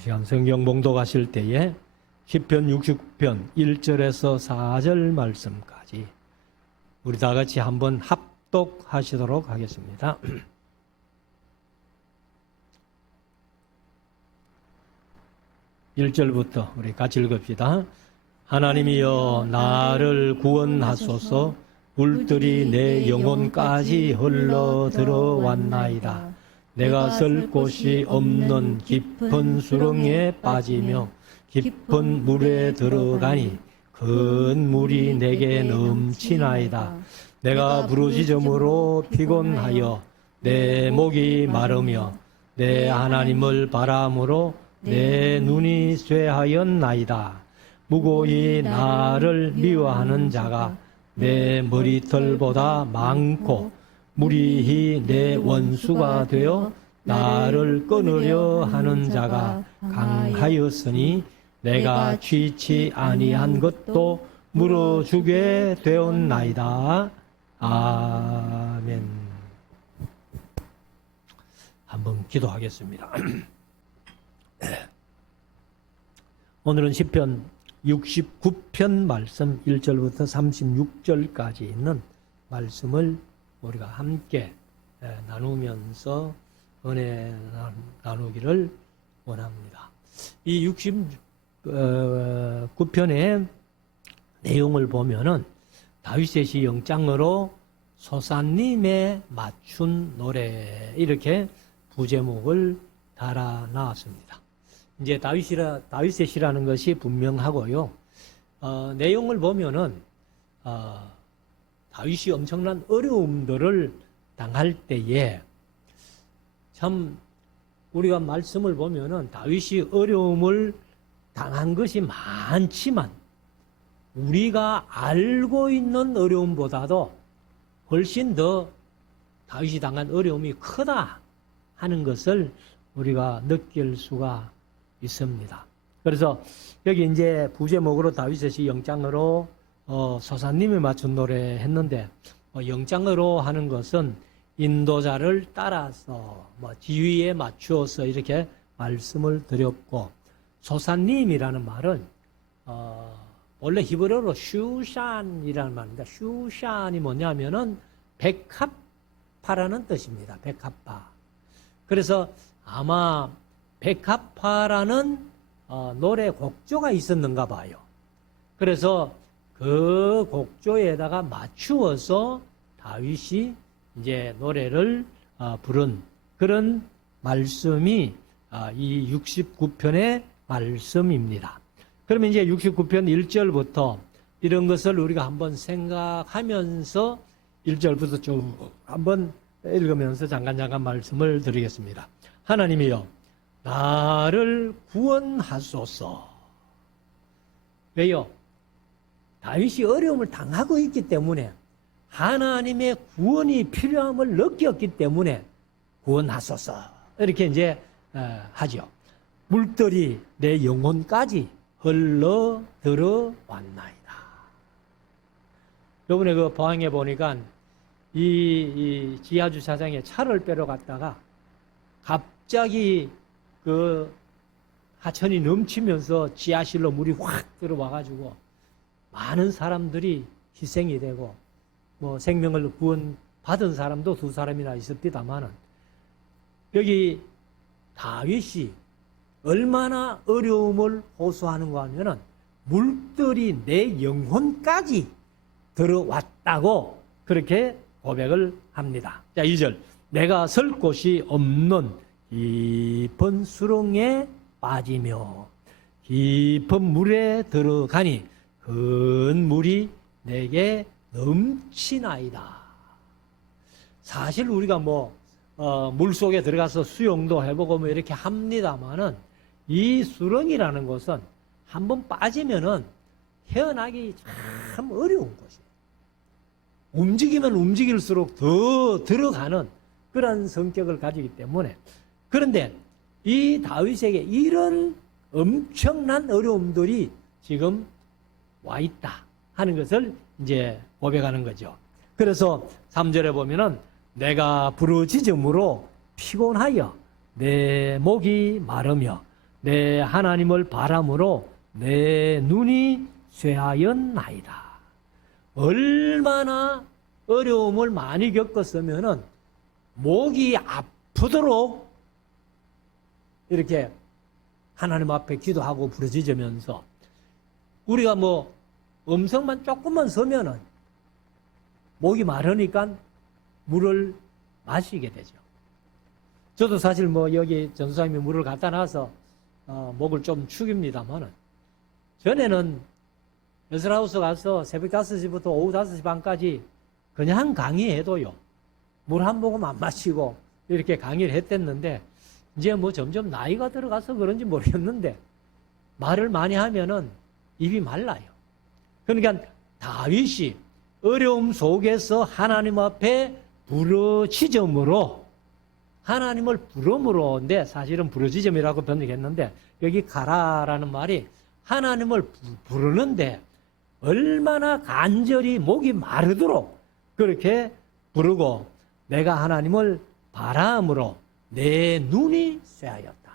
시간 성경 봉독하실 때에 시편 69편 1절에서 4절 말씀까지 우리 다 같이 한번 합독하시도록 하겠습니다. 1절부터 우리 같이 읽읍시다. 하나님이여 나를 구원하소서. 물들이 내 영혼까지 흘러 들어왔나이다. 내가 설 곳이 없는 깊은 수렁에 빠지며 깊은 물에 들어가니 큰 물이 내게 넘치나이다. 내가 부르짖음으로 피곤하여 내 목이 마르며 내 하나님을 바람으로 내 눈이 쇠하였나이다. 무고히 나를 미워하는 자가 내 머리털보다 많고 무리히 내 원수가 되어 나를 끊으려 하는 자가 강하였으니 내가 취치 아니한 것도 물어주게 되었나이다. 아멘. 한번 기도하겠습니다. 오늘은 시편 69편 말씀 1절부터 36절까지 있는 말씀을 우리가 함께 나누면서 은혜 나누기를 원합니다. 이 69편의 내용을 보면은 다윗의 시 영장으로 소사님에 맞춘 노래 이렇게 부제목을 달아 나왔습니다. 이제 다윗의 시라는 것이 분명하고요. 내용을 보면은 다윗이 엄청난 어려움들을 당할 때에 참 우리가 말씀을 보면은 다윗이 어려움을 당한 것이 많지만 우리가 알고 있는 어려움보다도 훨씬 더 다윗이 당한 어려움이 크다 하는 것을 우리가 느낄 수가 있습니다. 그래서 여기 이제 부제목으로 다윗의 시 영장으로 소사님에 맞춘 노래 했는데 영장으로 하는 것은 인도자를 따라서 지휘에 맞추어서 이렇게 말씀을 드렸고 소사님이라는 말은 원래 히브리어로 슈샨이라는 말입니다. 슈샨이 뭐냐면은 백합파라는 뜻입니다. 백합파. 그래서 아마 백합파라는 노래 곡조가 있었는가 봐요. 그래서 그 곡조에다가 맞추어서 다윗이 이제 노래를 부른 그런 말씀이 이 69편의 말씀입니다. 그러면 이제 69편 1절부터 이런 것을 우리가 한번 생각하면서 1절부터 좀 한번 읽으면서 잠깐 말씀을 드리겠습니다. 하나님이여 나를 구원하소서. 왜요? 다윗이 어려움을 당하고 있기 때문에 하나님의 구원이 필요함을 느꼈기 때문에 구원하소서. 이렇게 이제 하죠. 물들이 내 영혼까지 흘러 들어왔나이다. 요번에 그 포항에 보니까 이 지하주차장에 차를 빼러 갔다가 갑자기 그 하천이 넘치면서 지하실로 물이 확 들어와가지고 많은 사람들이 희생이 되고 생명을 구원받은 사람도 2사람이나 있었습니다만은 여기 다윗이 얼마나 어려움을 호소하는가 하면은 물들이 내 영혼까지 들어왔다고 그렇게 고백을 합니다. 자, 2절. 내가 설 곳이 없는 깊은 수렁에 빠지며 깊은 물에 들어가니 큰 물이 내게 넘치나이다. 사실 우리가 물속에 들어가서 수영도 해보고 이렇게 합니다만은 이 수렁이라는 것은 한번 빠지면은 헤어나기 참 어려운 곳이에요. 움직이면 움직일수록 더 들어가는 그런 성격을 가지기 때문에 그런데 이 다윗에게 이런 엄청난 어려움들이 지금 와 있다 하는 것을 이제 고백하는 거죠. 그래서 3절에 보면은 내가 부르짖음으로 피곤하여 내 목이 마르며 내 하나님을 바람으로 내 눈이 쇠하였나이다. 얼마나 어려움을 많이 겪었으면은 목이 아프도록 이렇게 하나님 앞에 기도하고 부르짖으면서 우리가 뭐 음성만 조금만 서면은 목이 마르니까 물을 마시게 되죠. 저도 사실 뭐 여기 전수사님이 물을 갖다 놔서 목을 좀 축입니다만은 전에는 여슬하우스 가서 새벽 5시부터 오후 5시 반까지 그냥 강의해도요. 물 한 모금 안 마시고 이렇게 강의를 했댔는데 이제 뭐 점점 나이가 들어가서 그런지 모르겠는데 말을 많이 하면은 입이 말라요. 그러니까 다윗이 어려움 속에서 하나님 앞에 부르짖음으로 하나님을 부름으로인데 사실은 부르짖음이라고 번역했는데 여기 가라라는 말이 하나님을 부르는데 얼마나 간절히 목이 마르도록 그렇게 부르고 내가 하나님을 바람으로 내 눈이 쇠하였다.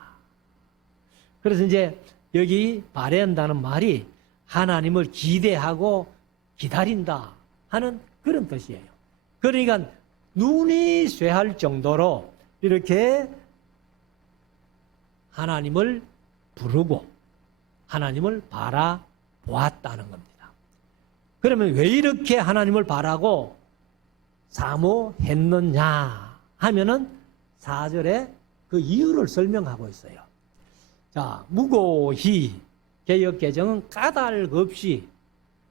그래서 이제 여기 바란다는 말이 하나님을 기대하고 기다린다 하는 그런 뜻이에요. 그러니까 눈이 쇠할 정도로 이렇게 하나님을 부르고 하나님을 바라보았다는 겁니다. 그러면 왜 이렇게 하나님을 바라고 사모했느냐 하면은 4절에 그 이유를 설명하고 있어요. 자, 무고히 개역개정은 까닭 없이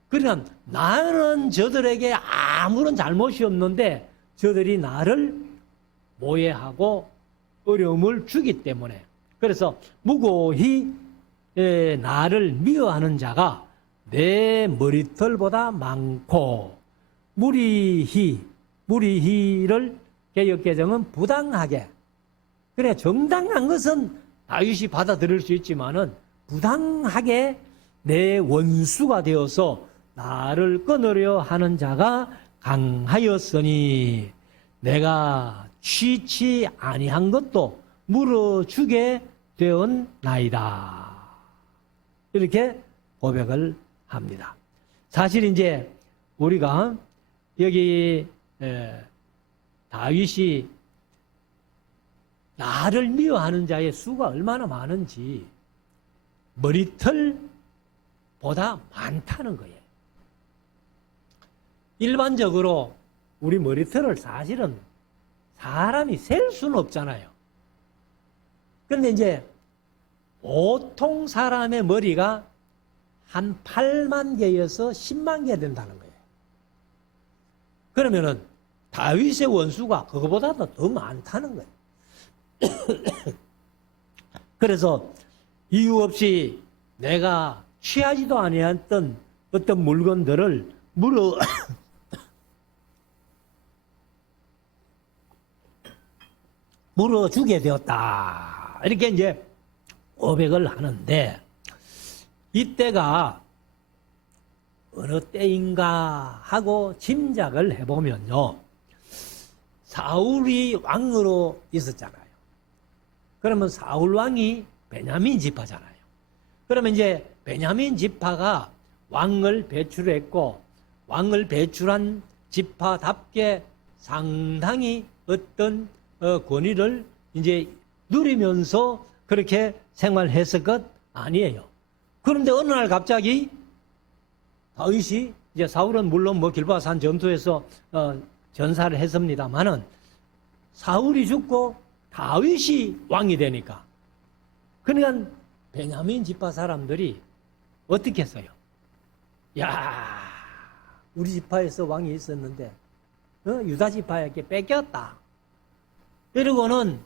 그러니까 나는 저들에게 아무런 잘못이 없는데 저들이 나를 모해하고 어려움을 주기 때문에 그래서 무고히 나를 미워하는 자가 내 머리털보다 많고 무리히를 개역개정은 부당하게 그래 정당한 것은 다윗이 받아들일 수 있지만은 부당하게 내 원수가 되어서 나를 끊으려 하는 자가 강하였으니 내가 취치 아니한 것도 물어주게 되었나이다. 이렇게 고백을 합니다. 사실 이제 우리가 여기 다윗이 나를 미워하는 자의 수가 얼마나 많은지 머리털보다 많다는 거예요. 일반적으로 우리 머리털을 사실은 사람이 셀 수는 없잖아요. 그런데 이제 보통 사람의 머리가 한 8만 개에서 10만 개 된다는 거예요. 그러면은 다윗의 원수가 그거보다도 더 많다는 거예요. 그래서 이유 없이 내가 취하지도 아니했던 어떤 물건들을 물어주게 되었다. 이렇게 이제 고백을 하는데 이때가 어느 때인가 하고 짐작을 해보면요. 사울이 왕으로 있었잖아요. 그러면 사울 왕이 베냐민 지파잖아요. 그러면 이제 베냐민 지파가 왕을 배출했고 왕을 배출한 지파답게 상당히 어떤 권위를 이제 누리면서 그렇게 생활했을 것 아니에요. 그런데 어느 날 갑자기 다윗이 이제 사울은 물론 뭐 길보아산 전투에서 전사를 했습니다만은 사울이 죽고 다윗이 왕이 되니까 그러니까 베냐민 지파 사람들이 어떻게 했어요? 야, 우리 지파에서 왕이 있었는데 유다 지파에게 뺏겼다. 이러고는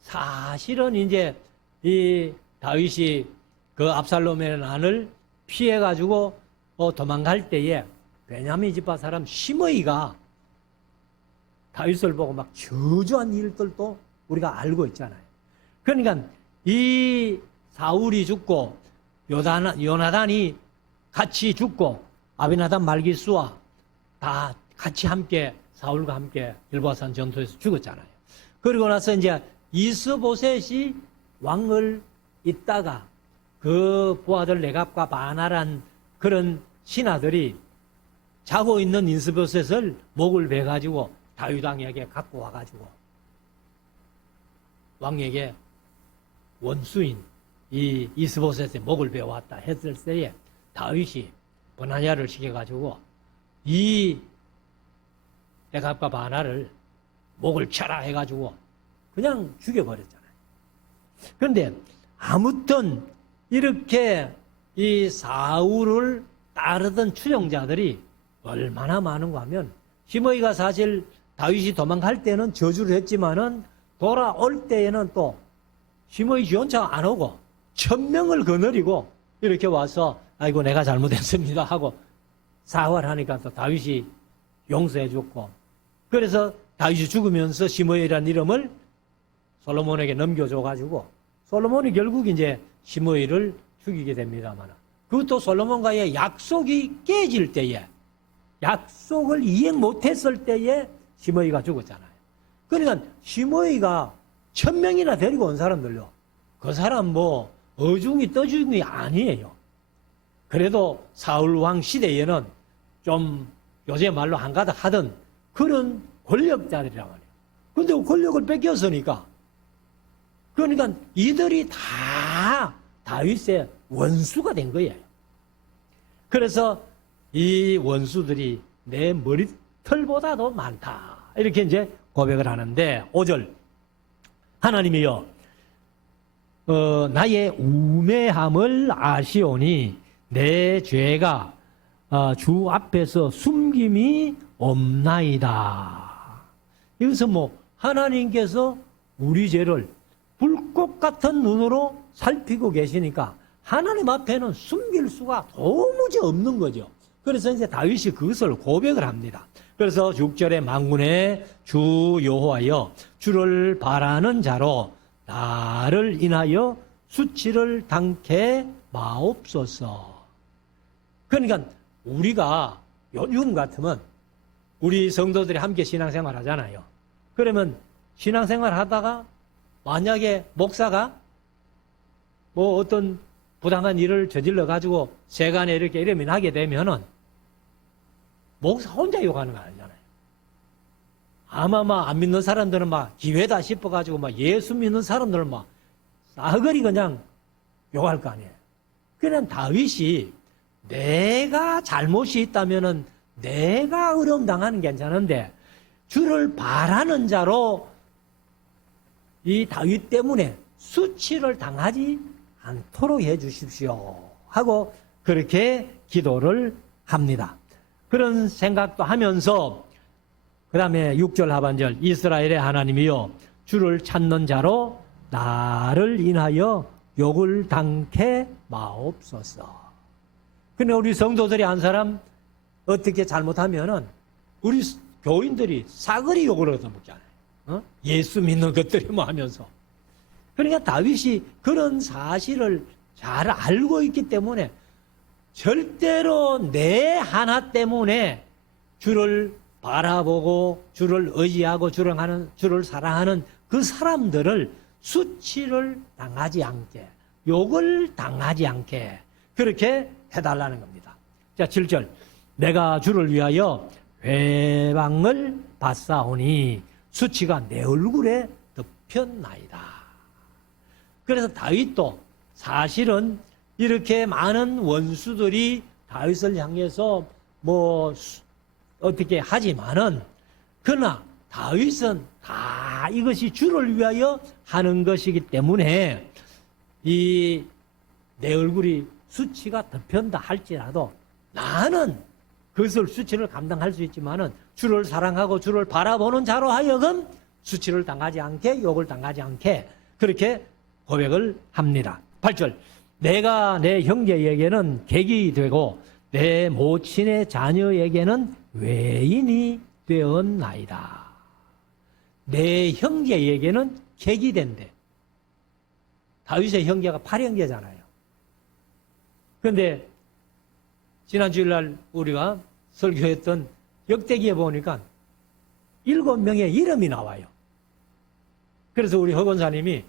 사실은 이제 이 다윗이 그 압살롬의 난을 피해가지고 도망갈 때에 베냐민 지파 사람 시므이가 다윗을 보고 막 저주한 일들도 우리가 알고 있잖아요. 그러니까 이 사울이 죽고 요나단이 같이 죽고 아비나단 말기수와 다 같이 함께 사울과 함께 길보아산 전투에서 죽었잖아요. 그리고 나서 이제 이스보셋이 왕을 있다가 그 부하들 레갑과 바나란 그런 신하들이 자고 있는 이스보셋을 목을 베가지고 다윗 왕에게 갖고 와가지고 왕에게 원수인 이 이스보셋의 목을 베어왔다 했을 때에 다윗이 번하냐를 시켜가지고 이 레갑과 바나를 목을 쳐라 해가지고 그냥 죽여버렸잖아요. 그런데 아무튼 이렇게 이 사울을 따르던 추종자들이 얼마나 많은가 하면 시므이가 사실 다윗이 도망갈 때는 저주를 했지만은 돌아올 때에는 또 시므이 지원차가 안 오고 1000명을 거느리고 이렇게 와서 아이고 내가 잘못했습니다 하고 사과하니까 또 다윗이 용서해 줬고 그래서 다윗이 죽으면서 시므이라는 이름을 솔로몬에게 넘겨줘가지고 솔로몬이 결국 이제 시므이를 죽이게 됩니다만 그것도 솔로몬과의 약속이 깨질 때에 약속을 이행 못했을 때에 시므이가 죽었잖아요. 그러니까 시므이가 1000명이나 데리고 온 사람들요. 그 사람 뭐 어중이 떠중이 아니에요. 그래도 사울왕 시대에는 좀 요즘 말로 한가닥 하던 그런 권력자들이란 말이에요. 근데 권력을 뺏겼으니까 그러니까 이들이 다 다윗의 원수가 된 거예요. 그래서 이 원수들이 내 머리털보다도 많다. 이렇게 이제 고백을 하는데 5절 하나님이여 나의 우매함을 아시오니 내 죄가 주 앞에서 숨김이 없나이다. 여기서 뭐 하나님께서 우리 죄를 불꽃 같은 눈으로 살피고 계시니까 하나님 앞에는 숨길 수가 도무지 없는 거죠. 그래서 이제 다윗이 그것을 고백을 합니다. 그래서 6절에 만군의 주 여호와여 주를 바라는 자로 나를 인하여 수치를 당케 마옵소서. 그러니까 우리가 요즘 같으면 우리 성도들이 함께 신앙생활 하잖아요. 그러면 신앙생활 하다가 만약에 목사가 뭐 어떤 부당한 일을 저질러 가지고 세간에 이렇게 이름이 나게 되면은 목사 혼자 욕하는 거 아니잖아요. 아마 막 안 믿는 사람들은 막 기회다 싶어 가지고 막 예수 믿는 사람들은 막 싸그리 그냥 욕할 거 아니에요. 그냥 다윗이 내가 잘못이 있다면은 내가 어려움 당하는 괜찮은데 주를 바라는 자로 이 다윗 때문에 수치를 당하지 않도록 해 주십시오 하고 그렇게 기도를 합니다. 그런 생각도 하면서 그 다음에 6절 하반절 이스라엘의 하나님이여 주를 찾는 자로 나를 인하여 욕을 당케 마옵소서. 근데 우리 성도들이 한 사람 어떻게 잘못하면은 우리 교인들이 싸그리 욕을 얻어먹잖아요. 예수 믿는 것들이 뭐 하면서. 그러니까 다윗이 그런 사실을 잘 알고 있기 때문에 절대로 내 하나 때문에 주를 바라보고 주를 의지하고 주를 사랑하는 그 사람들을 수치를 당하지 않게 욕을 당하지 않게 그렇게 해달라는 겁니다. 자 7절 내가 주를 위하여 회방을 받사오니 수치가 내 얼굴에 덮였나이다. 그래서 다윗도 사실은 이렇게 많은 원수들이 다윗을 향해서 뭐 어떻게 하지만은 그러나 다윗은 다 이것이 주를 위하여 하는 것이기 때문에 이 내 얼굴이 수치가 덮였다 할지라도 나는 그것을 수치를 감당할 수 있지만은 주를 사랑하고 주를 바라보는 자로 하여금 수치를 당하지 않게 욕을 당하지 않게 그렇게 고백을 합니다. 8절 내가 내 형제에게는 객이 되고 내 모친의 자녀에게는 외인이 되었나이다. 내 형제에게는 객이 된대. 다윗의 형제가 8형제잖아요. 그런데 지난 주일날 우리가 설교했던 역대기에 보니까 7명의 이름이 나와요. 그래서 우리 허 권사님이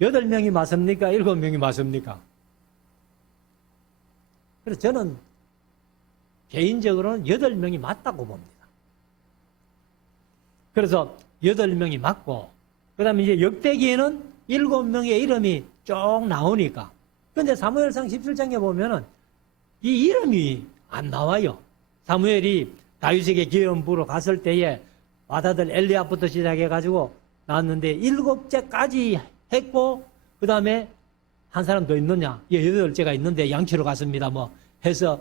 8명이 맞습니까? 7명이 맞습니까? 그래서 저는 개인적으로는 8명이 맞다고 봅니다. 그래서 8명이 맞고, 그 다음에 이제 역대기에는 7명의 이름이 쭉 나오니까. 근데 사무엘상 17장에 보면은 이 이름이 안 나와요. 사무엘이 다윗에게 기름 부러 갔을 때에 맏아들 엘리압부터 시작해가지고 나왔는데 7제까지 했고, 그 다음에 한 사람 더 있느냐? 예, 8제가 있는데 양치로 갔습니다. 뭐 해서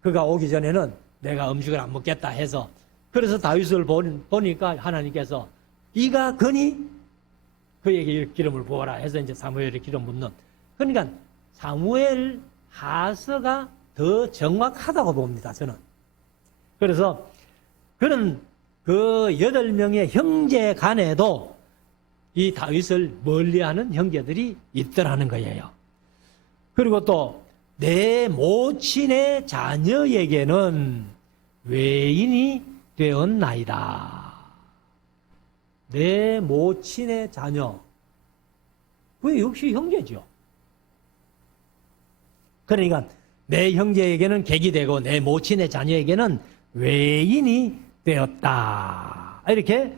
그가 오기 전에는 내가 음식을 안 먹겠다 해서, 그래서 다윗을 보니까 하나님께서 이가 거니 그에게 기름을 부어라 해서 이제 사무엘이 기름 붓는. 그러니까 사무엘 하서가 더 정확하다고 봅니다, 저는. 그래서 그런 그 8명의 형제 간에도 이 다윗을 멀리하는 형제들이 있더라는 거예요. 그리고 또 내 모친의 자녀에게는 외인이 되었나이다. 내 모친의 자녀. 그게 역시 형제죠. 그러니까 내 형제에게는 객이 되고 내 모친의 자녀에게는 외인이 되었다. 이렇게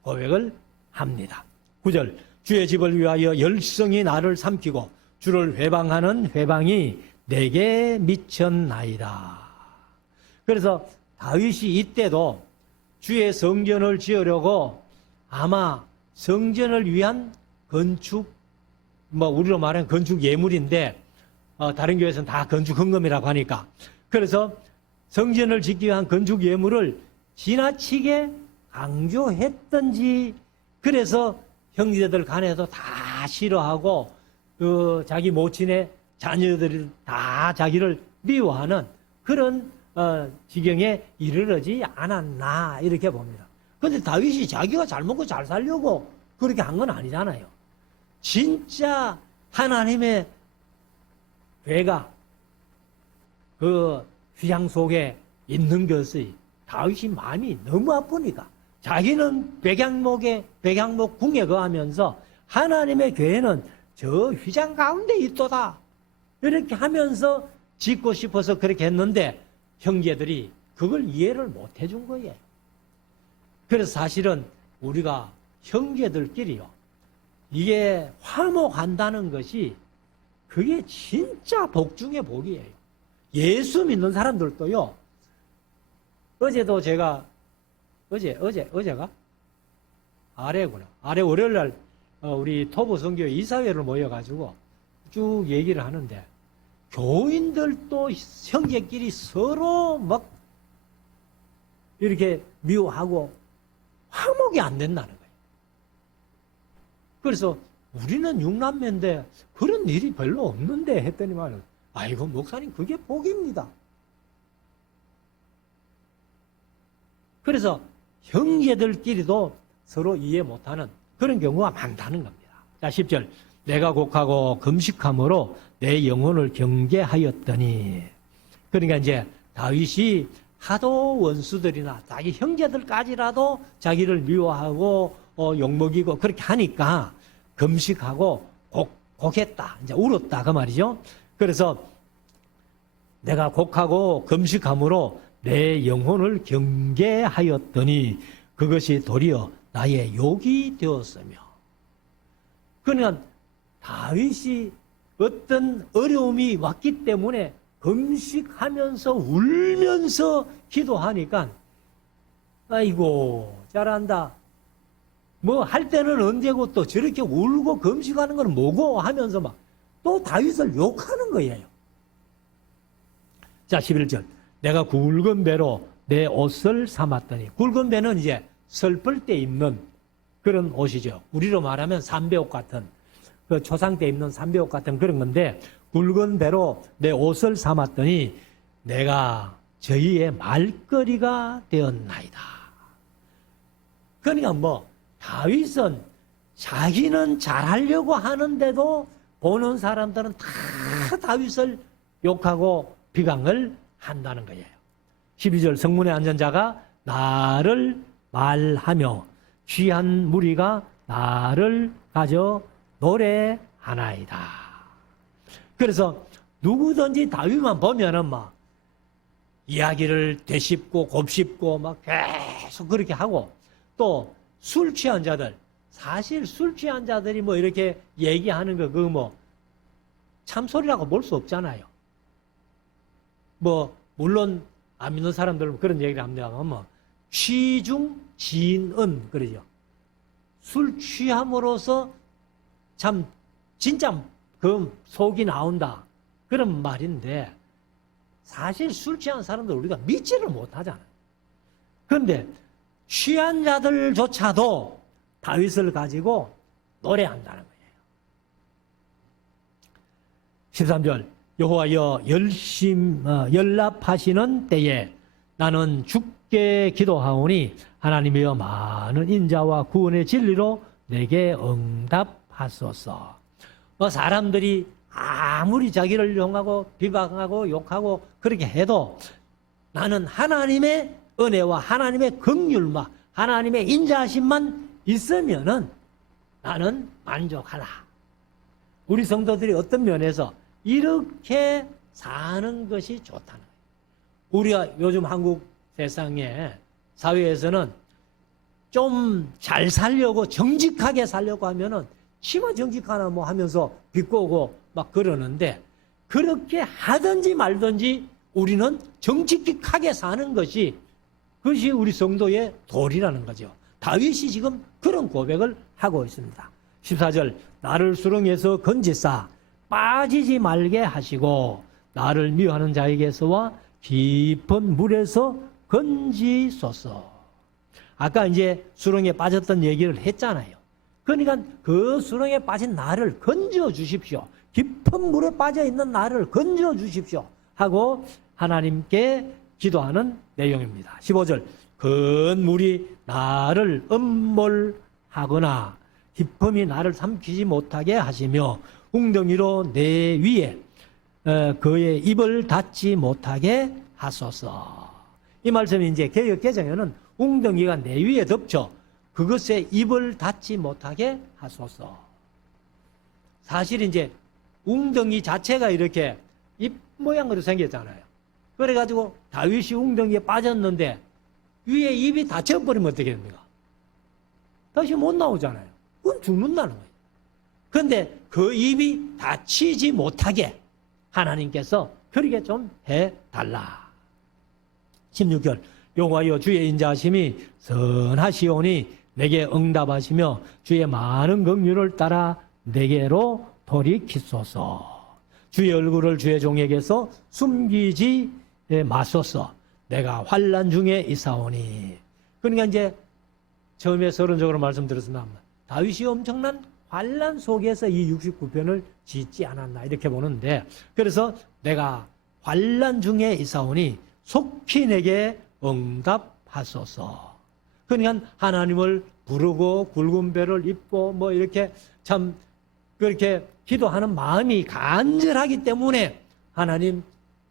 고백을 합니다. 9절. 주의 집을 위하여 열성이 나를 삼키고 주를 회방하는 회방이 내게 미쳤나이다. 그래서 다윗이 이때도 주의 성전을 지으려고 아마 성전을 위한 건축, 뭐 우리로 말하는 건축 예물인데 다른 교회에서는 다 건축 헌금이라고 하니까, 그래서 성전을 짓기 위한 건축 예물을 지나치게 강조했던지, 그래서 형제들 간에도 다 싫어하고 자기 모친의 자녀들이 다 자기를 미워하는 그런 지경에 이르러지 않았나 이렇게 봅니다. 그런데 다윗이 자기가 잘 먹고 잘 살려고 그렇게 한 건 아니잖아요. 진짜 하나님의 괴가 그 휘장 속에 있는 것이 다윗이 마음이 너무 아프니까, 자기는 백향목 궁에 거하면서 하나님의 괴는 저 휘장 가운데 있도다 이렇게 하면서 짓고 싶어서 그렇게 했는데 형제들이 그걸 이해를 못 해준 거예요. 그래서 사실은 우리가 형제들끼리요, 이게 화목한다는 것이 그게 진짜 복 중의 복이에요. 예수 믿는 사람들도요, 어제도 제가 어제가 아래구나. 아래 월요일 날 우리 토부 선교 이사회를 모여가지고 쭉 얘기를 하는데, 교인들도 형제끼리 서로 막 이렇게 미워하고 화목이 안 된다는 거예요. 그래서 우리는 육남매인데 그런 일이 별로 없는데 했더니만, 아이고 목사님 그게 복입니다. 그래서 형제들끼리도 서로 이해 못하는 그런 경우가 많다는 겁니다. 자, 10절. 내가 곡하고 금식함으로 내 영혼을 경계하였더니. 그러니까 이제 다윗이 하도 원수들이나 자기 형제들까지라도 자기를 미워하고 욕먹이고 그렇게 하니까 금식하고 곡했다. 이제 울었다 그 말이죠. 그래서 내가 곡하고 금식함으로 내 영혼을 경계하였더니 그것이 도리어 나의 욕이 되었으며. 그러니까 다윗이 어떤 어려움이 왔기 때문에 금식하면서 울면서 기도하니까, 아이고 잘한다, 뭐 할 때는 언제고 또 저렇게 울고 금식하는 건 뭐고 하면서 막 또 다윗을 욕하는 거예요. 자, 11절. 내가 굵은 배로 내 옷을 삼았더니. 굵은 배는 이제 슬플 때 입는 그런 옷이죠. 우리로 말하면 삼배옷 같은, 그 초상 때 입는 삼배옷 같은 그런 건데, 굵은 배로 내 옷을 삼았더니 내가 저희의 말거리가 되었나이다. 그러니까 뭐 다윗은 자기는 잘하려고 하는데도 보는 사람들은 다 다윗을 욕하고 비방을 한다는 거예요. 12절. 성문에 앉은 자가 나를 말하며 취한 무리가 나를 가져 노래하나이다. 그래서 누구든지 다윗만 보면은 막 이야기를 되씹고 곱씹고 막 계속 그렇게 하고, 또 술 취한 자들, 사실 술 취한 자들이 뭐 이렇게 얘기하는 거 그거 뭐 참소리라고 볼 수 없잖아요. 뭐 물론 안 믿는 사람들은 그런 얘기를 합니다. 뭐 취중 진은 그러죠. 술 취함으로써 참 진짜 그 속이 나온다, 그런 말인데, 사실 술 취한 사람들 우리가 믿지를 못하잖아요. 그런데 취한 자들조차도 다윗을 가지고 노래한다는 거예요. 13절, 여호와여 연락하시는 때에 나는 주께 기도하오니 하나님이여 많은 인자와 구원의 진리로 내게 응답하소서. 사람들이 아무리 자기를 용하고 비방하고 욕하고 그렇게 해도 나는 하나님의 은혜와 하나님의 긍휼과 하나님의 인자하심만 있으면은 나는 만족하라. 우리 성도들이 어떤 면에서 이렇게 사는 것이 좋다는 거예요. 우리가 요즘 한국 세상에 사회에서는 좀 잘 살려고, 정직하게 살려고 하면은 치마 정직하나 뭐 하면서 비꼬고 막 그러는데, 그렇게 하든지 말든지 우리는 정직하게 사는 것이, 그것이 우리 성도의 도리라는 거죠. 다윗이 지금 그런 고백을 하고 있습니다. 14절, 나를 수렁에서 건지사 빠지지 말게 하시고 나를 미워하는 자에게서와 깊은 물에서 건지소서. 아까 이제 수렁에 빠졌던 얘기를 했잖아요. 그러니까 그 수렁에 빠진 나를 건져 주십시오. 깊은 물에 빠져 있는 나를 건져 주십시오 하고 하나님께 기도하는 내용입니다. 15절, 큰 물이 나를 음몰하거나 깊음이 나를 삼키지 못하게 하시며 웅덩이로 내 위에 그의 입을 닫지 못하게 하소서. 이 말씀이 이제 개역 개정에는 웅덩이가 내 위에 덮쳐 그것에 입을 닫지 못하게 하소서. 사실 이제 웅덩이 자체가 이렇게 입 모양으로 생겼잖아요. 그래가지고 다윗이 웅덩이에 빠졌는데 위에 입이 닫혀버리면 어떻게 됩니까? 다시 못 나오잖아요. 그건 죽는다는 거예요. 그런데 그 입이 닫히지 못하게 하나님께서 그렇게 좀 해달라. 16절, 여호와여 주의 인자하심이 선하시오니 내게 응답하시며 주의 많은 긍휼을 따라 내게로 돌이키소서. 주의 얼굴을 주의 종에게서 숨기지 마소서. 내가 환난 중에 있사오니. 그러니까 이제 처음에 서론적으로 말씀드렸습니다. 다윗이 엄청난 환난 속에서 이 69편을 짓지 않았나 이렇게 보는데, 그래서 내가 환난 중에 있사오니 속히 내게 응답하소서. 그러니까 하나님을 부르고 굵은 배를 입고 뭐 이렇게 참 그렇게 기도하는 마음이 간절하기 때문에 하나님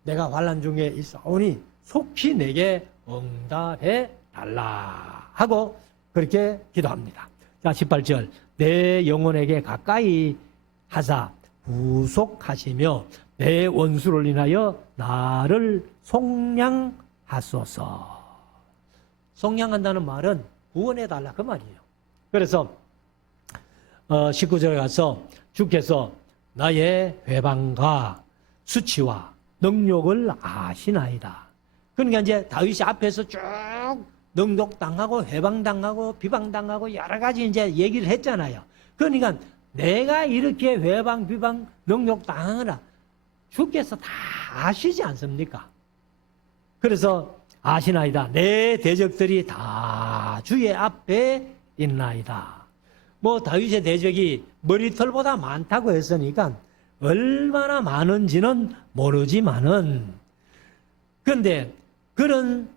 내가 환난 중에 있사오니 속히 내게 응답해 달라 하고 그렇게 기도합니다. 자, 18절, 내 영혼에게 가까이 하사 구속하시며 내 원수를 인하여 나를 속량하소서. 속량한다는 말은 구원해달라 그 말이에요. 그래서 19절에 가서 주께서 나의 회방과 수치와 능욕을 아시나이다. 그러니까 이제 다윗이 앞에서 쭉 능욕당하고 회방당하고 비방당하고 여러 가지 이제 얘기를 했잖아요. 그러니까 내가 이렇게 회방, 비방, 능욕당하느라 주께서 다 아시지 않습니까? 그래서 아시나이다. 내 대적들이 다 주의 앞에 있나이다. 뭐 다윗의 대적이 머리털보다 많다고 했으니까 얼마나 많은지는 모르지만은, 그런데 그런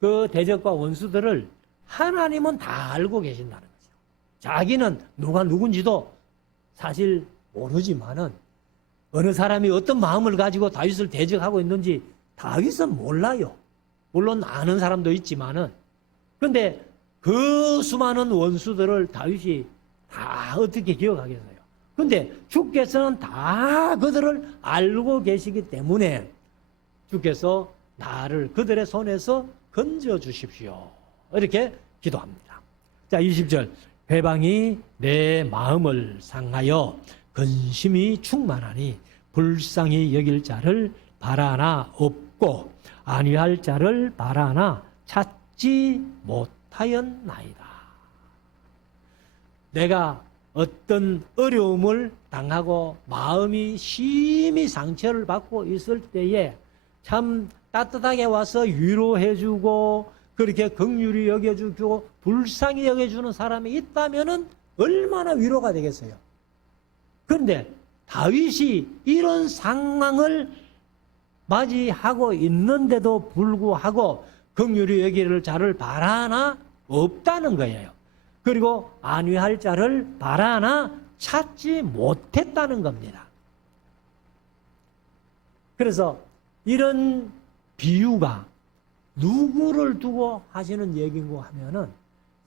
그 대적과 원수들을 하나님은 다 알고 계신다는 거죠. 자기는 누가 누군지도 사실 모르지만은 어느 사람이 어떤 마음을 가지고 다윗을 대적하고 있는지 다윗은 몰라요. 물론 아는 사람도 있지만은, 그런데 그 수많은 원수들을 다윗이 다 어떻게 기억하겠어요? 근데 주께서는 다 그들을 알고 계시기 때문에 주께서 나를 그들의 손에서 건져 주십시오. 이렇게 기도합니다. 자, 20절. 회방이 내 마음을 상하여 근심이 충만하니 불쌍히 여길 자를 바라나 없고 안위할 자를 바라나 찾지 못하였나이다. 내가 어떤 어려움을 당하고 마음이 심히 상처를 받고 있을 때에 참 따뜻하게 와서 위로해주고 그렇게 긍휼히 여겨주고 불쌍히 여겨주는 사람이 있다면 얼마나 위로가 되겠어요. 그런데 다윗이 이런 상황을 맞이하고 있는데도 불구하고 긍휼히 여기를 자를 바라나 없다는 거예요. 그리고 안위할 자를 바라나 찾지 못했다는 겁니다. 그래서 이런 비유가 누구를 두고 하시는 얘기인고 하면은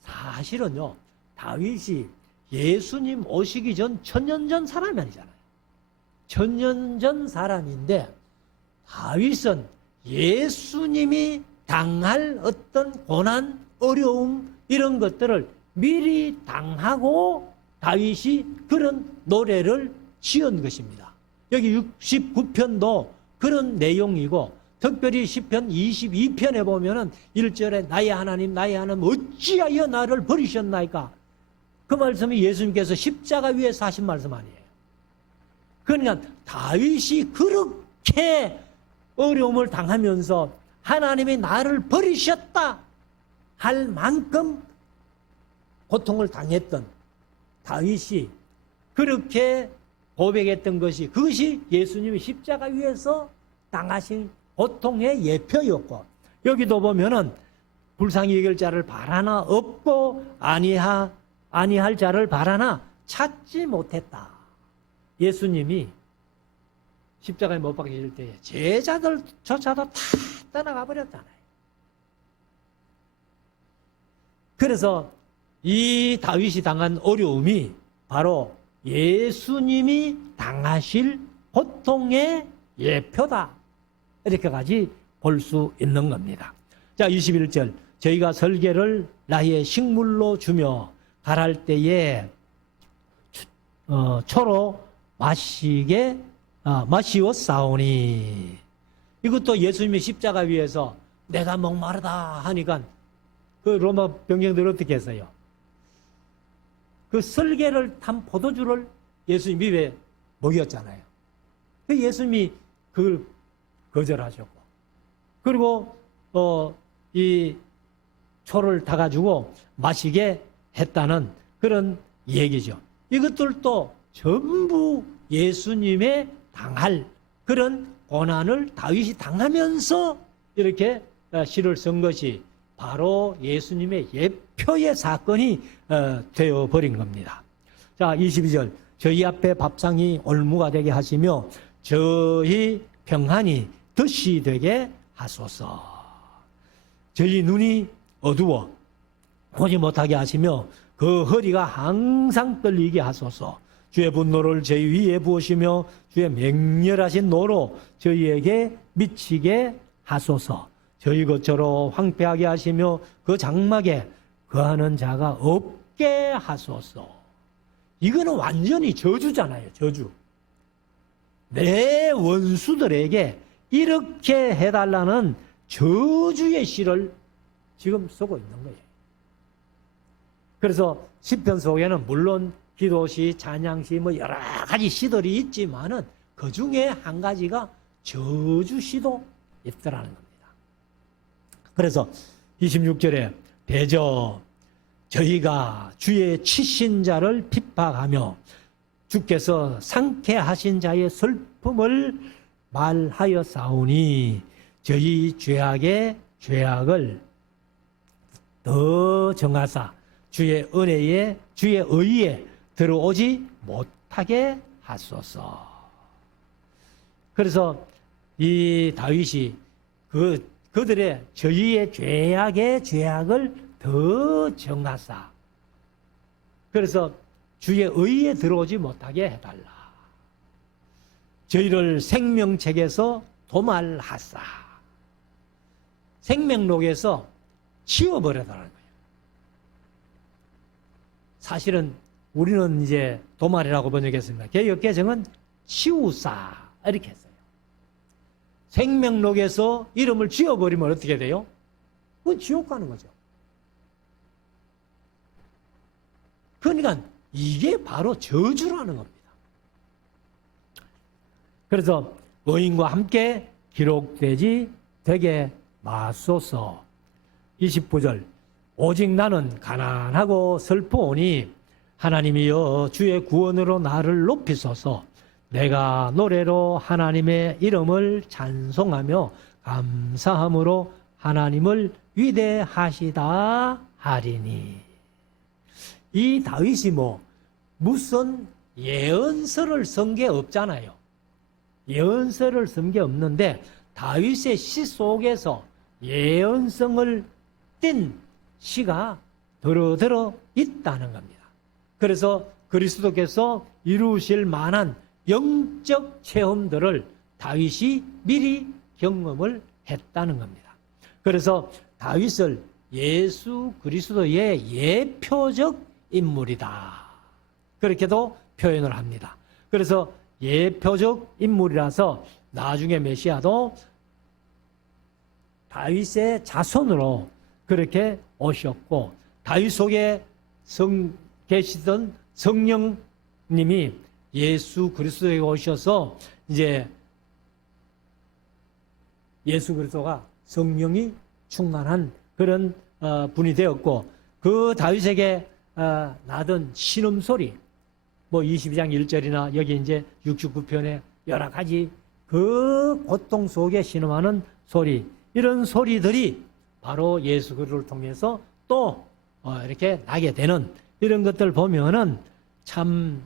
사실은요, 다윗이 예수님 오시기 전 천년 전 사람이 아니잖아요. 천년 전 사람인데 다윗은 예수님이 당할 어떤 고난, 어려움 이런 것들을 미리 당하고 다윗이 그런 노래를 지은 것입니다. 여기 69편도 그런 내용이고 특별히 시편 22편에 보면은 1절에 나의 하나님 어찌하여 나를 버리셨나이까? 그 말씀이 예수님께서 십자가 위에서 하신 말씀 아니에요. 그러니까 다윗이 그렇게 어려움을 당하면서 하나님이 나를 버리셨다 할 만큼 고통을 당했던 다윗이 그렇게 고백했던 것이 그것이 예수님이 십자가 위에서 당하신 고통의 예표였고 여기도 보면은 불쌍히 여길 자를 바라나 없고 아니할 자를 바라나 찾지 못했다. 예수님이 십자가에 못 박히실 때에 제자들조차도 다 떠나가 버렸잖아요. 그래서 이 다윗이 당한 어려움이 바로 예수님이 당하실 고통의 예표다. 이렇게까지 볼 수 있는 겁니다. 자, 21절. 저희가 설계를 나의 식물로 주며 갈할 때에 초로 마시었사오니. 이것도 예수님의 십자가 위에서 내가 목마르다 하니까 그 로마 병정들이 어떻게 했어요? 그 설계를 탄 포도주를 예수님 입에 먹였잖아요. 그 예수님이 그걸 거절하셨고, 그리고 이 초를 타가지고 마시게 했다는 그런 얘기죠. 이것들도 전부 예수님의 당할 그런 고난을 다윗이 당하면서 이렇게 시를 쓴 것이 바로 예수님의 예표의 사건이 되어버린 겁니다. 자, 22절. 저희 앞에 밥상이 올무가 되게 하시며 저희 평안이 덫이 되게 하소서. 저희 눈이 어두워 보지 못하게 하시며 그 허리가 항상 떨리게 하소서. 주의 분노를 저희 위에 부으시며 주의 맹렬하신 노로 저희에게 미치게 하소서. 저희 것처럼 황폐하게 하시며 그 장막에 거하는 자가 없게 하소서. 이거는 완전히 저주잖아요. 저주. 내 원수들에게 이렇게 해달라는 저주의 시를 지금 쓰고 있는 거예요. 그래서 시편 속에는 물론 기도시, 찬양시 뭐 여러 가지 시들이 있지만은 그 중에 한 가지가 저주시도 있더라는 겁니다. 그래서 26절에 대저 저희가 주의 치신 자를 핍박하며 주께서 상쾌하신 자의 슬픔을 말하여 싸우니 저희 죄악의 죄악을 더 정하사 주의 은혜에 주의 의에 들어오지 못하게 하소서. 그래서 이 다윗이 그들의 저희의 죄악의 죄악을 더 정하사. 그래서 주의 의에 들어오지 못하게 해달라. 저희를 생명책에서 도말하사. 생명록에서 지워버려달라는 거예요. 사실은 우리는 이제 도말이라고 번역했습니다. 개역개정은 치우사 이렇게 했어요. 생명록에서 이름을 지워버리면 어떻게 돼요? 그건 지옥 가는 거죠. 그러니까 이게 바로 저주라는 겁니다. 그래서 의인과 함께 기록되지 되게 마소서. 29절 오직 나는 가난하고 슬퍼오니 하나님이여 주의 구원으로 나를 높이소서. 내가 노래로 하나님의 이름을 찬송하며 감사함으로 하나님을 위대하시다 하리니. 이 다윗이 무슨 예언서를 쓴 게 없잖아요. 예언서를 쓴 게 없는데 다윗의 시 속에서 예언성을 띤 시가 들어 있다는 겁니다. 그래서 그리스도께서 이루실 만한 영적 체험들을 다윗이 미리 경험을 했다는 겁니다. 그래서 다윗을 예수 그리스도의 예표적 인물이다. 그렇게도 표현을 합니다. 그래서 예표적 인물이라서 나중에 메시아도 다윗의 자손으로 그렇게 오셨고, 다윗 속에 계시던 성령님이 예수 그리스도에게 오셔서 이제 예수 그리스도가 성령이 충만한 그런 분이 되었고, 그 다윗에게 나던 신음소리, 22장 1절이나 여기 이제 69편에 여러 가지 그 고통 속에 신음하는 소리, 이런 소리들이 바로 예수 그리스도를 통해서 또 이렇게 나게 되는 이런 것들 보면은 참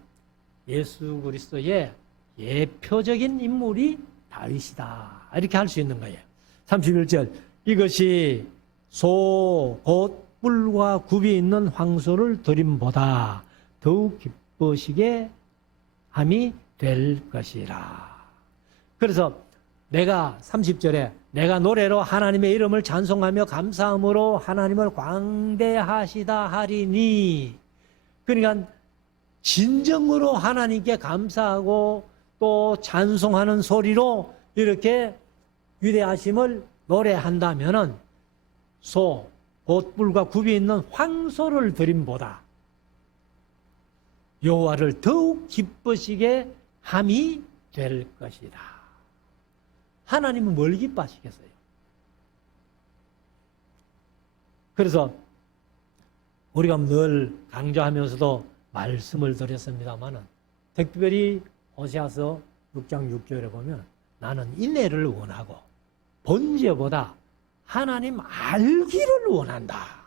예수 그리스도의 예표적인 인물이 다윗이다. 이렇게 할 수 있는 거예요. 31절 이것이 소 곧 뿔과 굽이 있는 황소를 드림보다 더욱 기쁘시게 함이 될 것이라. 그래서 내가 30절에 내가 노래로 하나님의 이름을 찬송하며 감사함으로 하나님을 광대하시다 하리니, 그러니까 진정으로 하나님께 감사하고 또 찬송하는 소리로 이렇게 위대하심을 노래한다면은 소, 곧 뿔과 굽이 있는 황소를 드림보다 여호와를 더욱 기쁘시게 함이 될 것이다. 하나님은 뭘 기뻐하시겠어요? 그래서 우리가 늘 강조하면서도 말씀을 드렸습니다마는, 특별히 호세아서 6장 6절에 보면 나는 인애를 원하고 번제보다 하나님 알기를 원한다.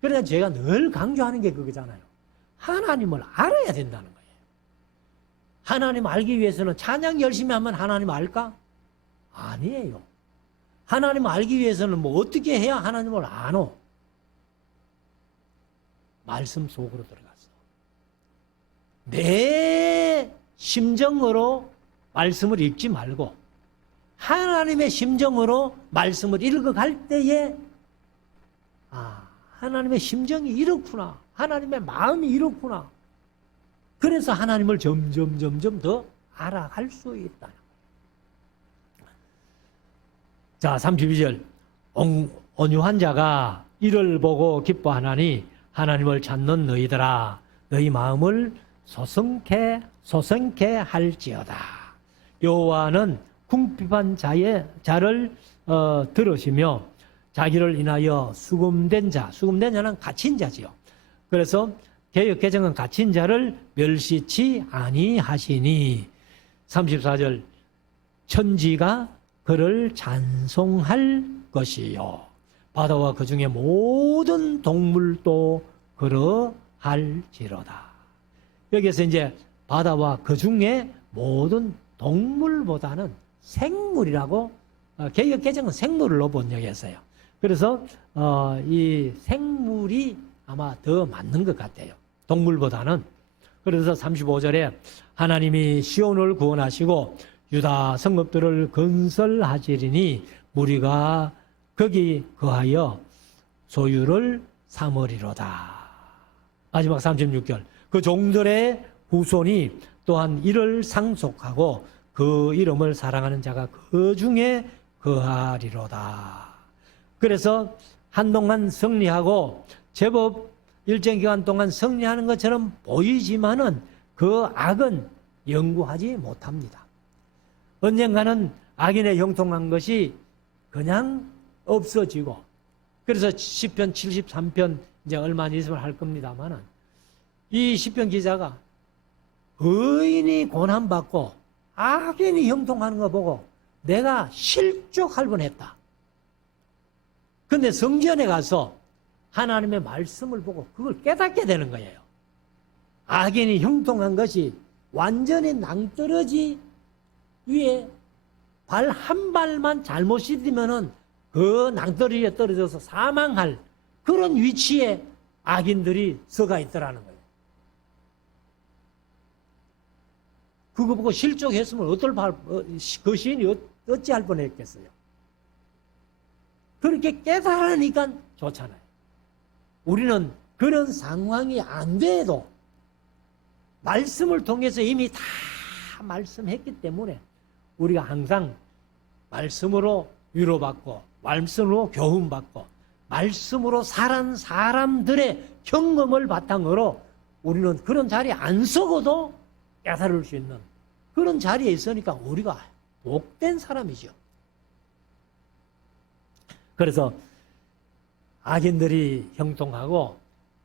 그래서 제가 늘 강조하는 게 그거잖아요. 하나님을 알아야 된다는 거예요. 하나님 알기 위해서는 찬양 열심히 하면 하나님 알까? 아니에요. 하나님 알기 위해서는 어떻게 해야 하나님을 아노? 말씀 속으로 들어가서 내 심정으로 말씀을 읽지 말고 하나님의 심정으로 말씀을 읽어갈 때에 하나님의 심정이 이렇구나, 하나님의 마음이 이렇구나, 그래서 하나님을 점점 더 알아갈 수 있다. 자, 32절 온유한 자가 이를 보고 기뻐하나니 하나님을 찾는 너희들아 너희 마음을 소성케 할지어다. 여호와는 궁핍한 자를 들으시며 자기를 인하여 수금된 자는 갇힌 자지요. 그래서 개역 개정은 갇힌 자를 멸시치 아니하시니. 34절 천지가 그를 찬송할 것이요 바다와 그 중에 모든 동물도 그러할지로다. 여기서 이제 바다와 그 중에 모든 동물보다는 생물이라고, 개역 개정은 생물로 번역했어요. 그래서 이 생물이 아마 더 맞는 것 같아요. 동물보다는. 그래서 35절에 하나님이 시온을 구원하시고 유다 성읍들을 건설하시리니 무리가 거기 거하여 소유를 삼으리로다. 마지막 36절. 그 종들의 후손이 또한 이를 상속하고 그 이름을 사랑하는 자가 그 중에 거하리로다. 그래서 한동안 승리하고 제법 일정 기간 동안 승리하는 것처럼 보이지만은 그 악은 영구하지 못합니다. 언젠가는 악인의 형통한 것이 그냥 없어지고, 그래서 시편 73편 이제 얼마 안 있으면 할 겁니다만은 이 시편 기자가 의인이 고난받고 악인이 형통하는 거 보고 내가 실족할 뻔했다. 근데 성전에 가서 하나님의 말씀을 보고 그걸 깨닫게 되는 거예요. 악인이 형통한 것이 완전히 낭떠러지 위에 발 한 발만 잘못 디디면은 그 낭떠러지에 떨어져서 사망할 그런 위치에 악인들이 서가 있더라는 거예요. 그거 보고 실족했으면 그 시인이 어찌할 뻔했겠어요. 그렇게 깨달으니까 좋잖아요. 우리는 그런 상황이 안 돼도 말씀을 통해서 이미 다 말씀했기 때문에 우리가 항상 말씀으로 위로받고 말씀으로 교훈받고 말씀으로 살은 사람들의 경험을 바탕으로 우리는 그런 자리에 안 서고도 깨달을 수 있는 그런 자리에 있으니까 우리가 복된 사람이죠. 그래서 악인들이 형통하고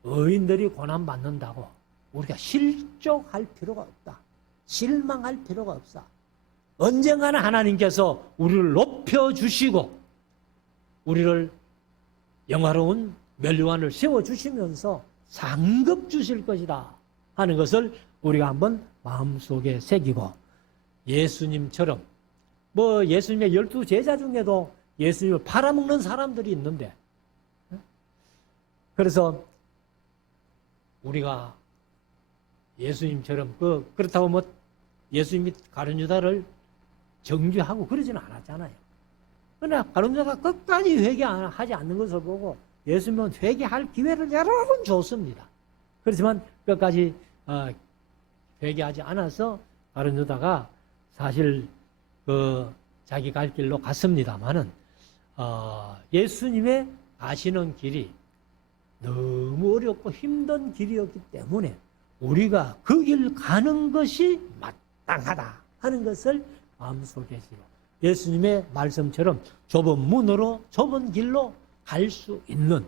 의인들이 고난받는다고 우리가 실족할 필요가 없다. 실망할 필요가 없다. 언젠가는 하나님께서 우리를 높여주시고 우리를 영화로운 멸류관을 세워주시면서 상급 주실 것이다 하는 것을 우리가 한번 마음속에 새기고, 예수님처럼 예수님의 12제자 중에도 예수님을 팔아먹는 사람들이 있는데, 그래서 우리가 예수님처럼 그렇다고 예수님이 가룟 유다를 정죄하고 그러지는 않았잖아요. 그러나 가룟 유다가 끝까지 회개하지 않는 것을 보고 예수님은 회개할 기회를 여러 번 줬습니다. 그렇지만 끝까지 회개하지 않아서 가룟 유다가 사실 자기 갈 길로 갔습니다만은 예수님의 가시는 길이 너무 어렵고 힘든 길이었기 때문에 우리가 그 길 가는 것이 마땅하다 하는 것을 마음속에 지고 예수님의 말씀처럼 좁은 문으로 좁은 길로 갈 수 있는,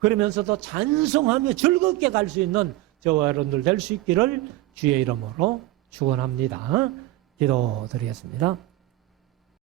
그러면서도 찬송하며 즐겁게 갈 수 있는 저와 여러분들 될 수 있기를 주의 이름으로 축원합니다. 기도드리겠습니다.